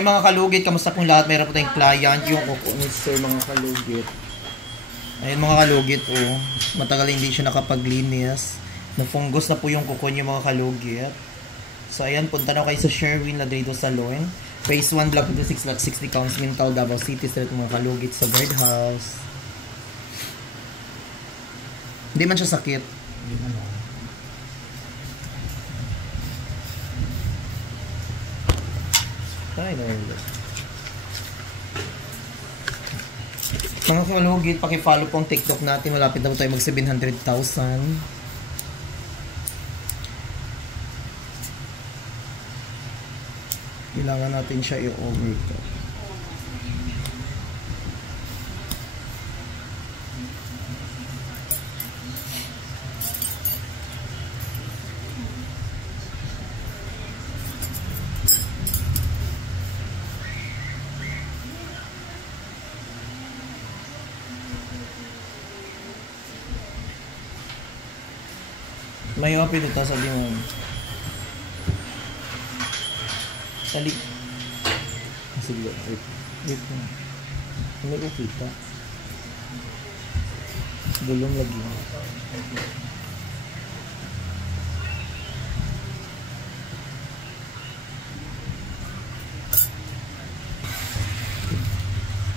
Ay mga kalugit, kamusta pong lahat? Mayroon po tayong client, yung kuko ni sir mga kalugit. Ayun mga kalugit, oh. Matagal hindi siya nakapaglinis. Nafungus na po yung kuko niya mga kalugit. So ayan, punta na kayo sa Sherwin Ladrido Salon. Phase 1, Block 26, Lot 60, Counts Mintal, Davao City Street mga kalugit sa guardhouse. Hindi man siya sakit. Ay, no. Mga kalugit, paki-follow po ang TikTok natin. Malapit na po tayo mag 700,000. Kailangan natin siya i-overcut. May open ito sa limon. Sali. Sige, wait. Wait mo. May upita. Dulong lagi.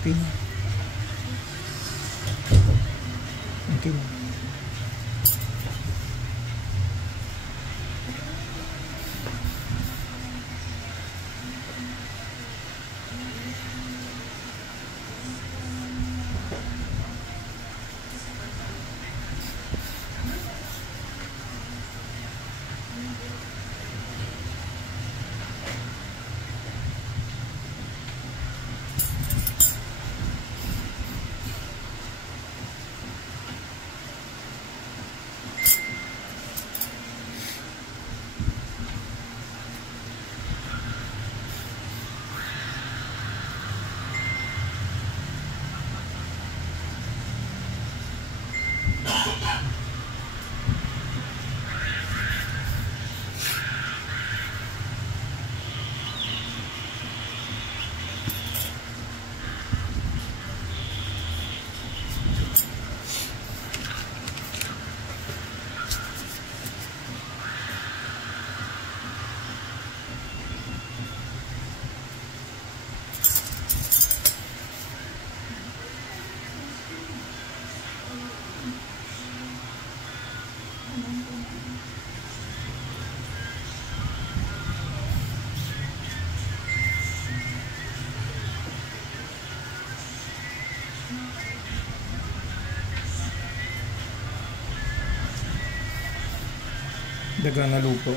Okay. Okay. Daga na lupo.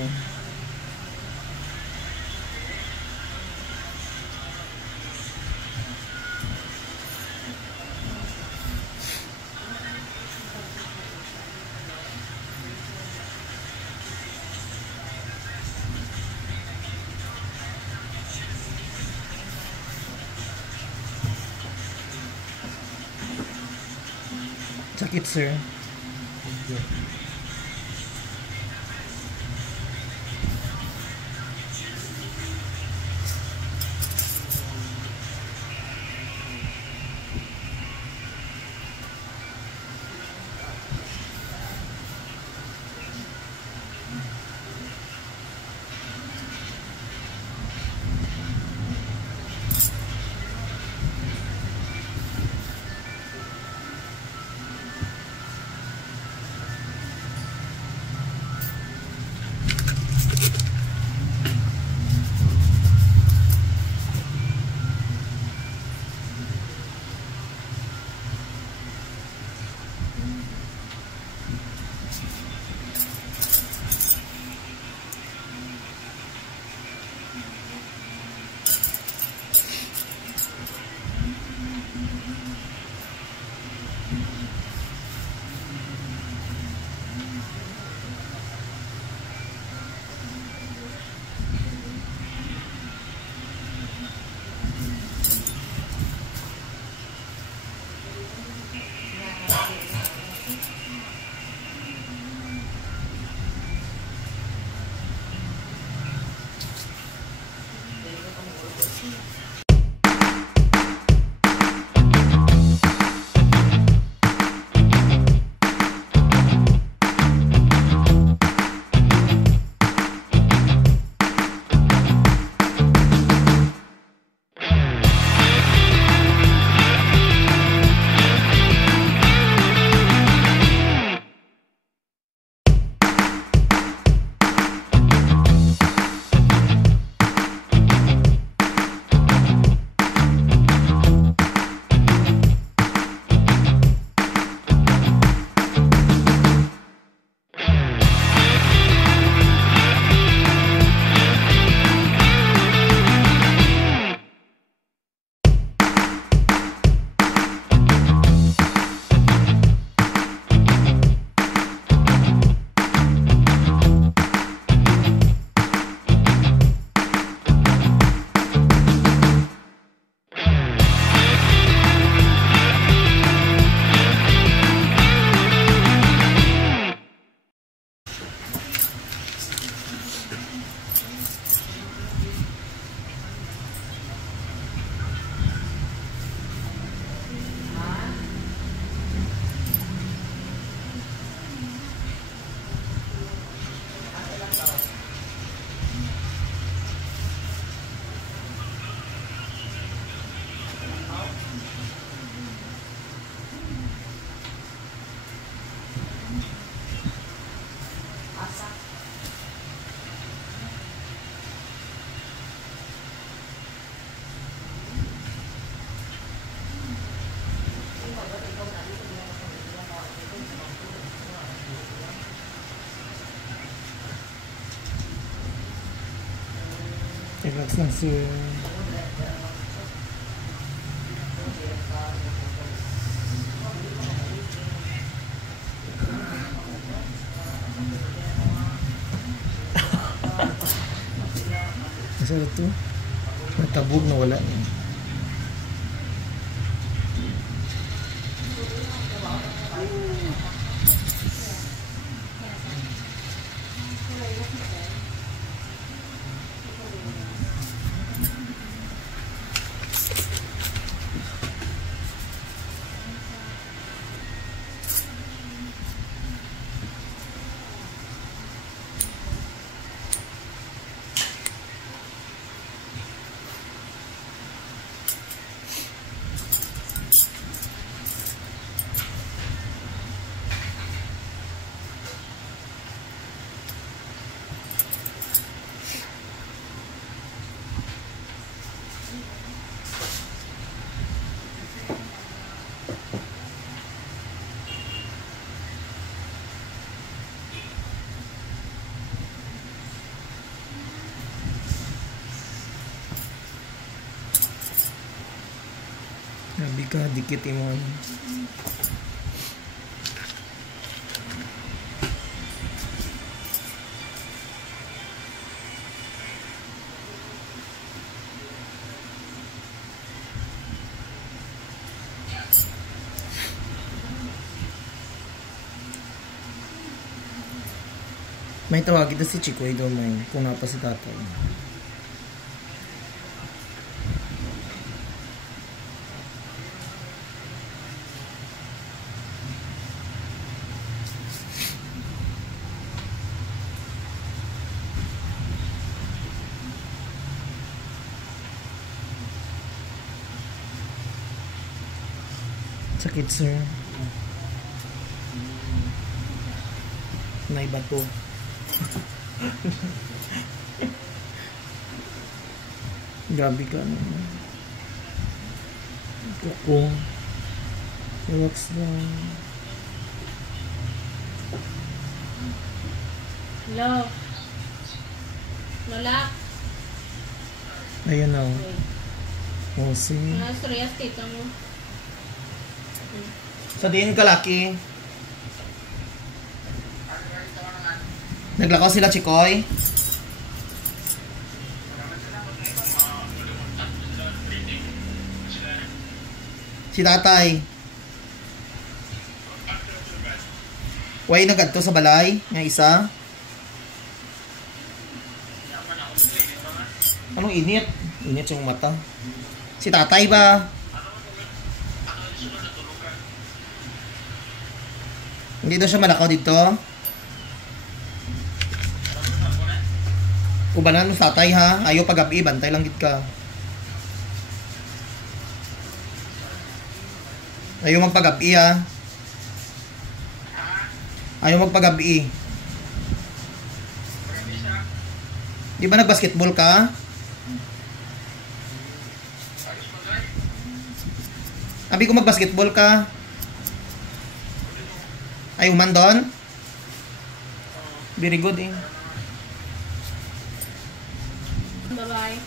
Sakit, sir. Relax lang sir. Masarap to. Natabog na wala niya. Grabe ka, dikit mo. May tawagin na si Chikoy daw may kung nga pa si tatay. Sakit sir. May bato. Grabe ka naman. Kuko. Relax lang. Hello. Lola. Ayan o. Oh, see. Ano stress tita mo? Sa diin ka, Lucky. Naglakaw sila, Chikoy. Si tatay. Way nagadto sa balay. Nga isa. Anong init? Init yung mata. Si tatay ba? Hindi daw siya malakaw dito. Ubanan mo sa tatay ha. Ayaw pag-gabi, bantay lang gid ka. Ayaw magpag-gabi ha. Ayaw magpag-gabi. Di ba nag-basketball ka? Abi ko mag-basketball ka. Ay, uman doon? Very good eh. Bye-bye.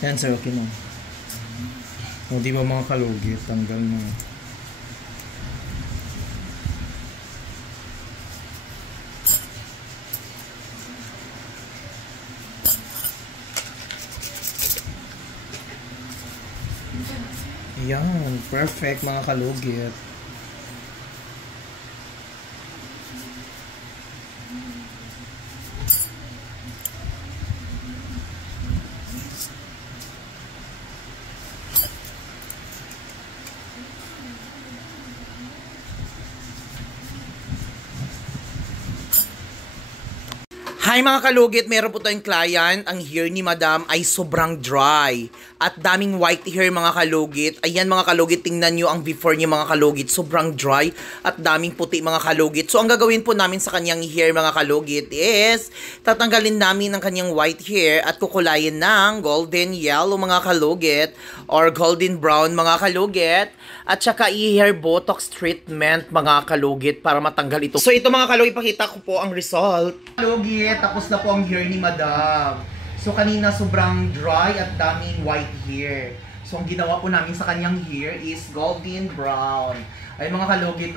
Yan sir, okay na. O di ba mga kalugit, tanggal na. Ayan, perfect mga kalugit. Hi mga kalugit, meron po tayong client. Ang hair ni madam ay sobrang dry. At daming white hair mga kalugit. Ayan mga kalugit, tingnan nyo ang before niya mga kalugit. Sobrang dry at daming puti mga kalugit. So ang gagawin po namin sa kanyang hair mga kalugit is tatanggalin namin ang kanyang white hair at kukulayin ng golden yellow mga kalugit or golden brown mga kalugit. At saka i-hair botox treatment mga kalugit para matanggal ito. So ito mga kalugit, ipakita ko po ang result. Kalugit, tapos na po ang hair ni madam. So kanina sobrang dry at daming white hair. So ang ginawa po namin sa kanyang hair is golden brown. Ay mga kalugit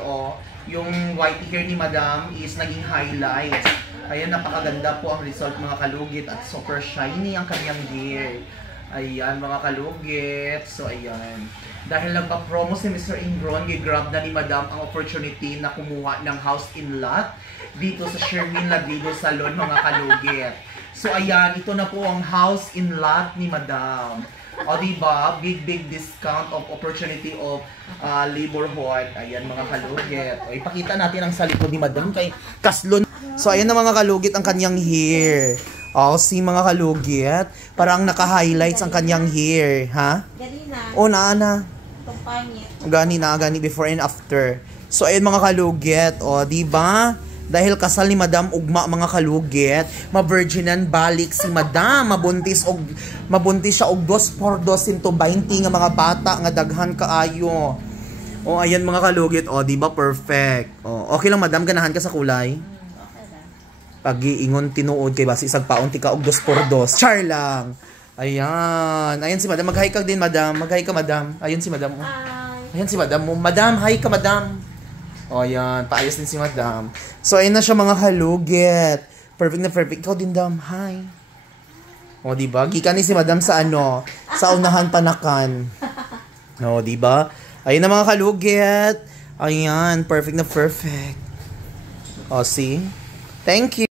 yung white hair ni madam is naging highlights. Ayan, napakaganda po ang result mga kalugit at super shiny ang kanyang hair. Ayan mga kalugit. So ayan. Dahil nagpa-promo si Mr. Ingron, gigrab na ni madam ang opportunity na kumuha ng house in lot dito sa Sherwin Ladrigo Salon mga kalugit. So ayan, ito na po ang house in lot ni madam. O diba, big discount of opportunity of neighborhood. Ayan mga kalugit. O ipakita natin ang sa likod ni madam kay Kaslon. So ayan na mga kalugit ang kanyang hair. O si mga kalugit, parang naka-highlights ang kanyang hair, ha? O na. Gani before and after. So ayun mga kalugit, diba? Dahil kasal ni madam ugma mga kalugit, ma-virginan balik si madam, mabuntis siya og 2 por 2 into 20 nga mga bata nga daghan kaayo. O ayan mga kalugit, diba perfect. Okay lang madam, ganahan ka sa kulay? Okay lang. Pag-iingon tinuod kay basi isang paon tika og 2 por 2. Char lang. Ayan. Ayan si madam. Mag-hi ka din, madam. Mag-hi ka, madam. Ayun si madam. Ayan si madam. Madam, hi ka, madam. O, ayan. Paayos din si madam. So, ayun na siya mga kalugit. Perfect na perfect. Ikaw din, dam. Hi. O, diba? Gika ni si madam sa sa unahan panakan. O, diba? Ayun na mga kalugit. Ayan. Perfect na perfect. O, see? Thank you.